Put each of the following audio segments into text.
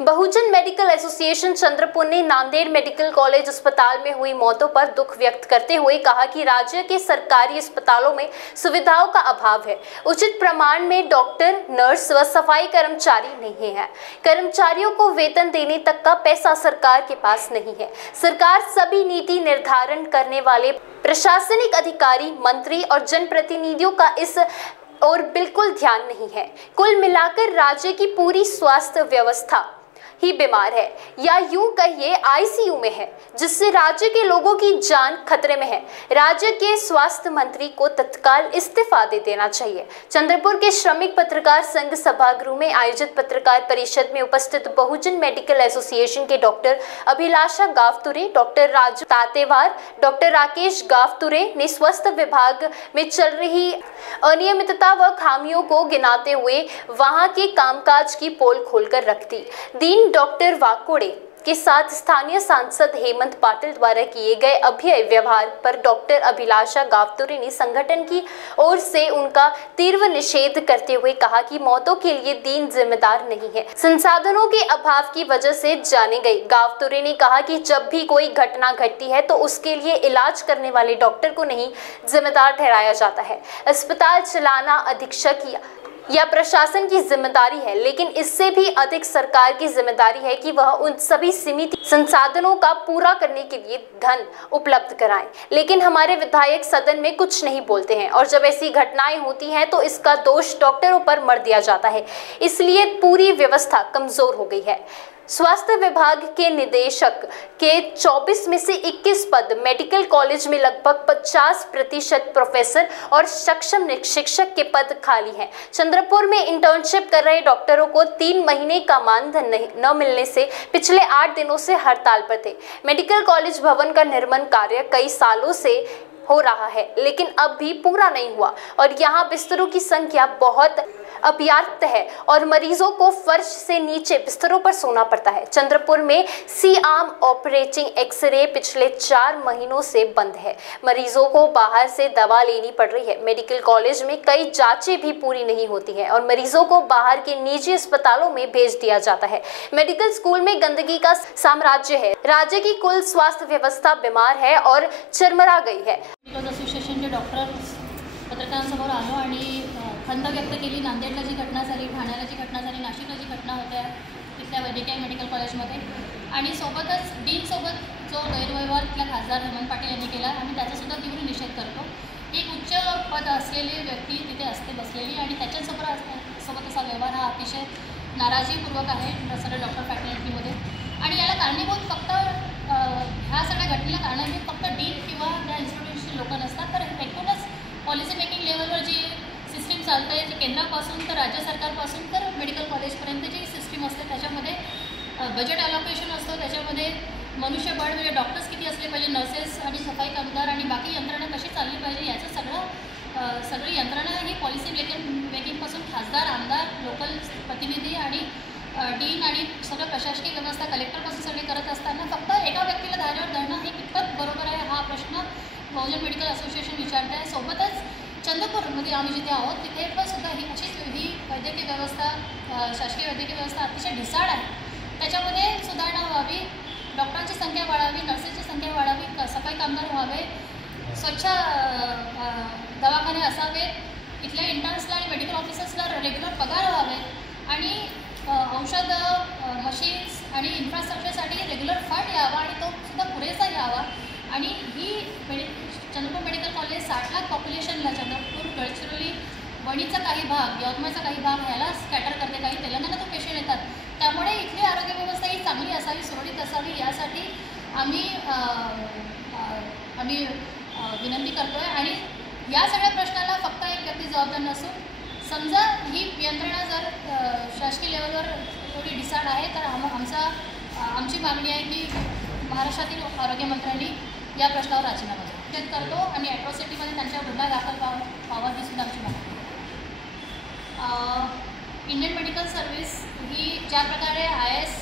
बहुजन medical association Chandrapur ने Nanded medical college अस्पताल में हुई मौतों पर दुख व्यक्त करते हुए कहा कि राज्य के सरकारी अस्पतालों में सुविधाओं का अभाव है। उचित प्रमाण में डॉक्टर, नर्स व सफाई कर्मचारी नहीं है। कर्मचारियों को वेतन देने तक का पैसा सरकार के पास नहीं है। सरकार सभी नीति निर्धारण करने वाले प्रशासनिक अधिकारी, मंत्री और जनप्रतिनिधियों का इस और बिल्कुल ध्यान नहीं है। कुल मिलाकर राज्य की पूरी स्वास्थ्य व्यवस्था ही बीमार है या यूं कहिए आईसीयू में है, जिससे राज्य के लोगों की जान खतरे में है। राज्य के स्वास्थ्य मंत्री को तत्काल इस्तीफा दे देना चाहिए। चंद्रपुर के श्रमिक पत्रकार संघ सभागृह में आयोजित पत्रकार परिषद में उपस्थित बहुजन मेडिकल एसोसिएशन के डॉक्टर अभिलाषा गावतुरे, डॉक्टर राजू तातेवार, डॉक्टर राकेश गावतुरे ने स्वास्थ्य विभाग में चल रही अनियमितता व खामियों को गिनाते हुए वहां के कामकाज की पोल खोलकर रख दी। डॉक्टर वाकोड़े के साथ स्थानीय सांसद हेमंत पाटिल द्वारा किए गए अभय व्यवहार पर डॉक्टर अभिलाषा गावतुरे ने संगठन की ओर से उनका तीव्र निषेध करते हुए कहा कि मौतों के लिए दीन जिम्मेदार नहीं है, संसाधनों के अभाव की वजह से जाने गई। गावतुरे ने कहा कि जब भी कोई घटना घटती है तो उसके लिए इलाज करने वाले डॉक्टर को नहीं जिम्मेदार ठहराया जाता है। अस्पताल चलाना अधीक्षक या प्रशासन की जिम्मेदारी है, लेकिन इससे भी अधिक सरकार की जिम्मेदारी है कि वह उन सभी सीमित संसाधनों का पूरा करने के लिए धन उपलब्ध कराएं। लेकिन हमारे विधायक सदन में कुछ नहीं बोलते हैं और जब ऐसी घटनाएं होती हैं तो इसका दोष डॉक्टरों पर मढ़ दिया जाता है। इसलिए पूरी व्यवस्था कमजोर हो गई है। स्वास्थ्य विभाग के निदेशक के 24 में से 21 पद, मेडिकल कॉलेज में लगभग 50% प्रोफेसर और सक्षम शिक्षक के पद खाली हैं। चंद्रपुर में इंटर्नशिप कर रहे डॉक्टरों को 3 महीने का मानधन न मिलने से पिछले 8 दिनों से हड़ताल पर थे। मेडिकल कॉलेज भवन का निर्माण कार्य कई सालों से हो रहा है, लेकिन अब भी पूरा नहीं हुआ और यहाँ बिस्तरों की संख्या बहुत अपर्याप्त है और मरीजों को फर्श से नीचे बिस्तरों पर सोना पड़ता है। चंद्रपुर में सी-आर्म ऑपरेटिंग एक्सरे पिछले 4 महीनों से बंद है। मरीजों को बाहर से दवा लेनी पड़ रही है। मेडिकल कॉलेज में कई जांचें भी पूरी नहीं होती हैं और मरीजों को बाहर के निजी अस्पतालों में भेज दिया जाता है। मेडिकल स्कूल में गंदगी का साम्राज्य है। राज्य की कुल स्वास्थ्य व्यवस्था बीमार है और चरमरा गई है। असोसिएशनचे डॉक्टर पत्रकारांसमोर आलो आणि खंत व्यक्त केली। नांदेडला जी घटना झाली, ठाण्याला जी घटना झाली, नाशिकला जी घटना होत्या तिथल्या वैद्यकीय मेडिकल कॉलेजमध्ये आणि सोबतच डीनसोबत जो गैरव्यवहार तिथल्या खासदार हेमंत पाटील यांनी केला आणि त्याचासुद्धा तीव्र निषेध करतो। एक उच्च पद असलेली व्यक्ती तिथे असते बसलेली आणि त्याच्यासोबत असा व्यवहार हा अतिशय नाराजीपूर्वक आहे सगळ्या डॉक्टर फॅकल्टीमध्ये आणि याला कारणीभूत फक्त ह्या सगळ्या घटनेला कारणीभूत फक्त डीन किंवा त्या इन्स्टिट्यूटचे लोक नसतात, तर एकूणच पॉलिसी मेकिंग लेवलवर जी सिस्टीम चालते, केंद्रापासून तर राज्य सरकारपासून तर मेडिकल कॉलेजपर्यंत जी सिस्टीम असते त्याच्यामध्ये बजेट अलोकेशन असतं, त्याच्यामध्ये मनुष्यबळ म्हणजे डॉक्टर्स किती असले पाहिजे, नर्सेस आणि सफाई कामगार आणि बाकी यंत्रणा कशी चालली पाहिजे याचं सगळी यंत्रणा ही पॉलिसी मेकिंगपासून खासदार, आमदार, लोकल प्रतिनिधी आणि डीन आणि सगळं प्रशासकीय व्यवस्था कलेक्टरपासून सगळे करत असताना फक्त एका व्यक्तीला धारेवर धरणं हे कितपत बरोबर आहे हा प्रश्न बहुजन मेडिकल असोसिएशन विचारत आहे। सोबतच चंद्रपूरमध्ये आम्ही जिथे आहोत तिथे पण सुद्धा ही वैद्यकीय व्यवस्था, शासकीय वैद्यकीय व्यवस्था अतिशय ढिसाळ आहे। त्याच्यामध्ये सुधारणा व्हावी, डॉक्टरांची संख्या वाढावी, नर्सेसची संख्या वाढावी, सफाई कामगार व्हावे, स्वच्छ दवाखाने असावेत, इथल्या इंटर्न्सला आणि मेडिकल ऑफिसर्सला रेग्युलर पगार व्हावे आणि औषध, मशीन्स आणि इन्फ्रास्ट्रक्चरसाठी रेग्युलर फंड यावा आणि तो सुद्धा पुरेसा यावा आणि ही चंद्रपूर मेडिकल कॉलेज 60 लाख पॉप्युलेशनला चंद्रपूर, गडचिरोली, वणीचा काही भाग, यवतमाळचा काही भाग ह्याला स्कॅटर करते, काही तेलंगणा तो पेशंट येतात, त्यामुळे इथली आरोग्य व्यवस्था ही चांगली असावी, सुरळीत असावी यासाठी आम्ही विनंती करतो आहे आणि या सगळ्या प्रश्नाला फक्त एक व्यक्ती जबाबदार नसून समजा ही यंत्रणा जर शासकीय लेवलवर थोडी डिसाईड आहे तर आमची मागणी आहे की महाराष्ट्रातील आरोग्यमंत्र्यांनी या प्रश्नावर राजीनामा द्यावा करतो आणि ॲट्रॉसिटीमध्ये त्यांच्यावर गुन्हा दाखल व्हावा ही सुद्धा आमची मागणी आहे। इंडियन मेडिकल सर्व्हिस ही ज्या प्रकारे IAS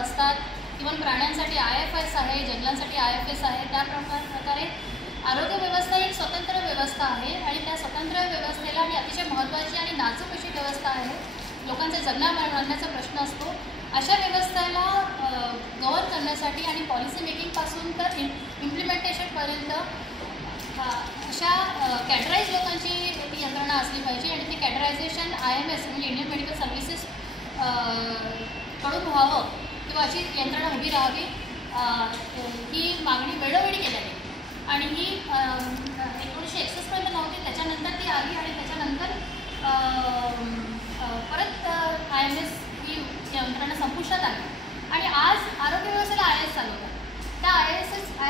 असतात, इव्हन प्राण्यांसाठी IFS आहे, जंगलांसाठी IFS आहे, त्या प्रकारे आरोग्य व्यवस्था ही एक स्वतंत्र व्यवस्था आहे आणि त्या स्वतंत्र व्यवस्थेला आणि अतिशय महत्त्वाची आणि नाजूक अशी व्यवस्था आहे। लोकांचा जगण्या मरण्याचा प्रश्न असतो, अशा व्यवस्था आपल्याला गव्हर्न करण्यासाठी आणि पॉलिसी मेकिंगपासून तर इम्प्लिमेंटेशनपर्यंत अशा कॅटराईज लोकांची ती यंत्रणा असली पाहिजे आणि ते कॅटरायझेशन IMS म्हणजे इंडियन मेडिकल सर्व्हिसेस कडून व्हावं किंवा अशी यंत्रणा उभी राहावी, ही मागणी वेळोवेळी केल्या गेली आणि ही 1961 पर्यंत नव्हती, त्याच्यानंतर ती आली आणि त्याच्यानंतर परत IMS ही यंत्रणा संपुष्टात आली आणि आज आरोग्य व्यवस्थेला IS चालवतात. त्या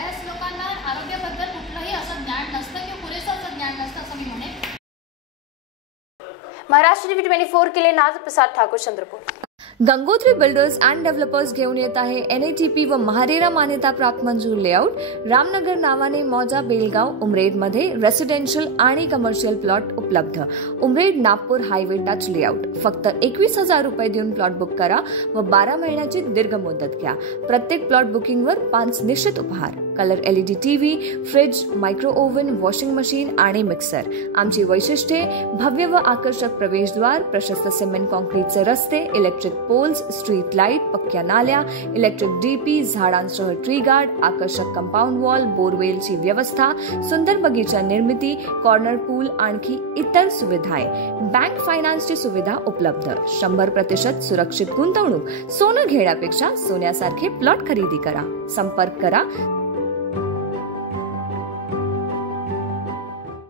IS लोकांना आरोग्याबद्दल कुठलंही असं ज्ञान नसतं किंवा पुरेसं असं ज्ञान नसतं असं मी म्हणेन. महाराष्ट्र टीवी 24 के लिए Nazar Prasad Thakur, Chandrapur. Gangotri builders and developers घेऊन येत आहे NATP व महारेरा मान्यता प्राप्त मंजूर लेआउट. रामनगर नावाने मौजा, बेलगाव, उमरेडमध्ये रेसिडेन्शियल आणि कमर्शियल प्लॉट उपलब्ध. Umred Nagpur highway touch layout. फक्त 21,000 रुपये देऊन प्लॉट बुक करा व 12 महिन्याची दीर्घ मुदत घ्या. प्रत्येक प्लॉट बुकिंगवर 5 निश्चित उपहार. Colour LED TV, fridge, micro oven, washing machine आणि मिक्सर. आमची वैशिष्ट्ये: भव्य व आकर्षक प्रवेशद्वार, प्रशस्त सिमेंट कॉन्क्रीटचे रस्ते, इलेक्ट्रिक पोल्स, स्ट्रीट लाईट, पक्क्या नाल्या, इलेक्ट्रिक DP, झाडांसह ट्री गार्ड, आकर्षक कंपाऊंड वॉल, बोरवेलची व्यवस्था, सुंदर बगीचा निर्मिती, कॉर्नर पूल, आणखी इतर सुविधाएं. बँक फायनान्सची सुविधा उपलब्ध. 100% सुरक्षित गुंतवणूक. सोनं घेण्यापेक्षा सोन्यासारखे प्लॉट खरेदी करा. संपर्क करा